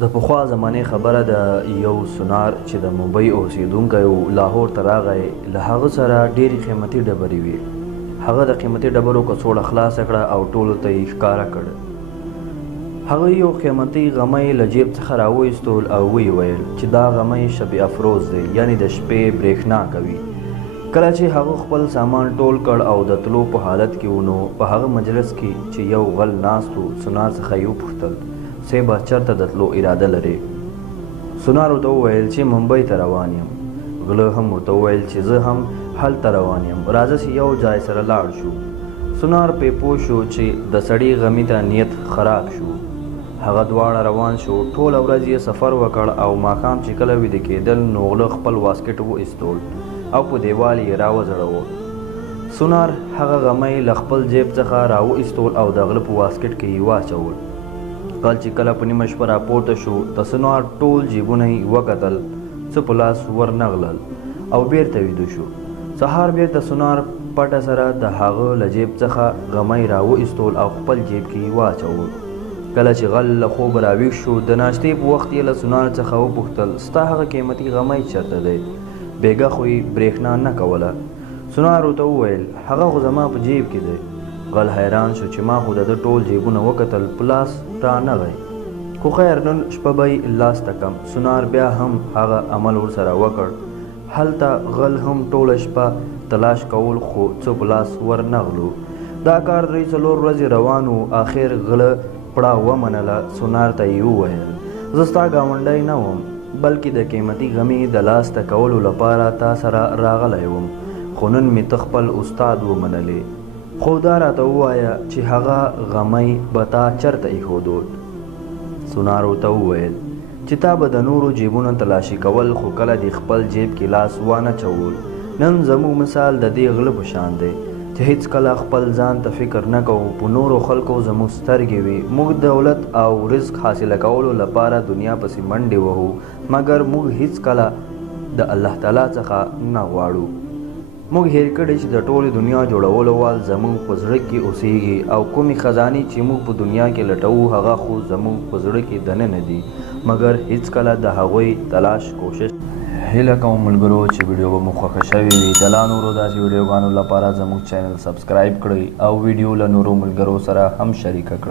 د پخوا زمانې خبره د یو سونار چې د ممبئی اوسیدونکی و لاهور ته راغی. له هغه سره ډېرې قیمتي ډبرې وې. هغه د قیمتي ډبرو کڅوړه خلاصه کړه او ټولو ته یې ښکاره کړ. هغه یو قیمتي غمی له جیب څخه راوایستول او ویې ویل چې دا غمی شب افروز دی، یعنې د شپې برېښنا کوي. کله چې هغه خپل سامان ټول کړ او د تلو په حالت کې و، نو په هغه مجلس کې چې یو غل ناست و، سونار څخه یې وپوښتل صیبه چېرته د تلو اراده لرې؟ سونار ورته وویل چې ممبئی ته روان یم. غله هم ورته وویل چې زه هم هلته روان یم، راځه چې یو ځای سره لاړ شو. سونار پې پوه شو چې د سړي غمي ته نیت خراب شو. هغه دواړه روان شو. ټوله ورځ یې سفر وکړ او ماښام چې کله ویده کېدل نو غله خپل واسکټ وایستول او په دیوال یې راوځړوه. سونار هغه غمی له خپل جیب څخه راوایستول او د غله په واسکټ کې یې واچول. کله چې کله په نیمه شپه راپورته شو، د سونار ټول جیبونه یې وکتل، څه په لاس ورنغلل او بیرته ویده شو. سهار بیرته سونار پټه سره د هغه له جیب څخه غمی راوایستول او خپل جیب کې یې واچول. کله چې غل له خوبه راویښ شو، د ناشتې په وخت یې له سونار څخه وپوښتل ستا هغه قیمتي غمی چېرته دی؟ بېګه خو یې برېښنا نه کوله. سونار ورته وویل هغه خو زما په جیب کې دی. غل حیران شو چې ما خو د ده ټول جیبونه وکتل، په لاس رانغی، خو خیر نن شپه به یې لاس ته کم. سونار بیا هم هغه عمل ورسره وکړ. هلته غل هم ټوله شپه تلاش کول، خو څه په لاس ورنغلو. دا کار 3-4 ورځې روان و. آخر غله پړه ومنله. سونار ته یې وویل زه ستا ګاونډی نه وم، بلکې د قیمتي غمي د لاس ته کولو لپاره تا سره راغلی وم، خو نن مې ته خپل استاد ومنلې. خو دا راته ووایه چې هغه غمی به تا چېرته ایښودود؟ سونار ورته وویل چې تا به د نورو جیبونو تلاشي کول، خو کله دې خپل جیب کې لاس وانه چول. نن زموږ مثال د دې غله په شان دی چې هیڅ کله خپل ځان ته فکر نه کوو. په نورو خلکو زموږ سترګې وي. موږ دولت او رزق حاصله کولو لپاره دنیا پسې منډې وهو، مګر موږ هیڅ کله د الله تعالی څخه نه غواړو. موږ هېر کړی چې د ټولې دنیا جوړولو وال زموږ په زړه کې اوسیږي، او کومې خزانې چې موږ په دنیا کې لټوو هغه خو زموږ په زړه کې دننه دي، مګر هیڅکله د هغوی تلاش کوشش. هیله کوم ملګرو چې ویډیو به مو خوښه شوې وي. د لا نورو داسې ویډیوګانو لپاره زموږ چینل سبسکرایب کړئ او ویډیو له نورو ملګرو سره هم شریکه کړئ.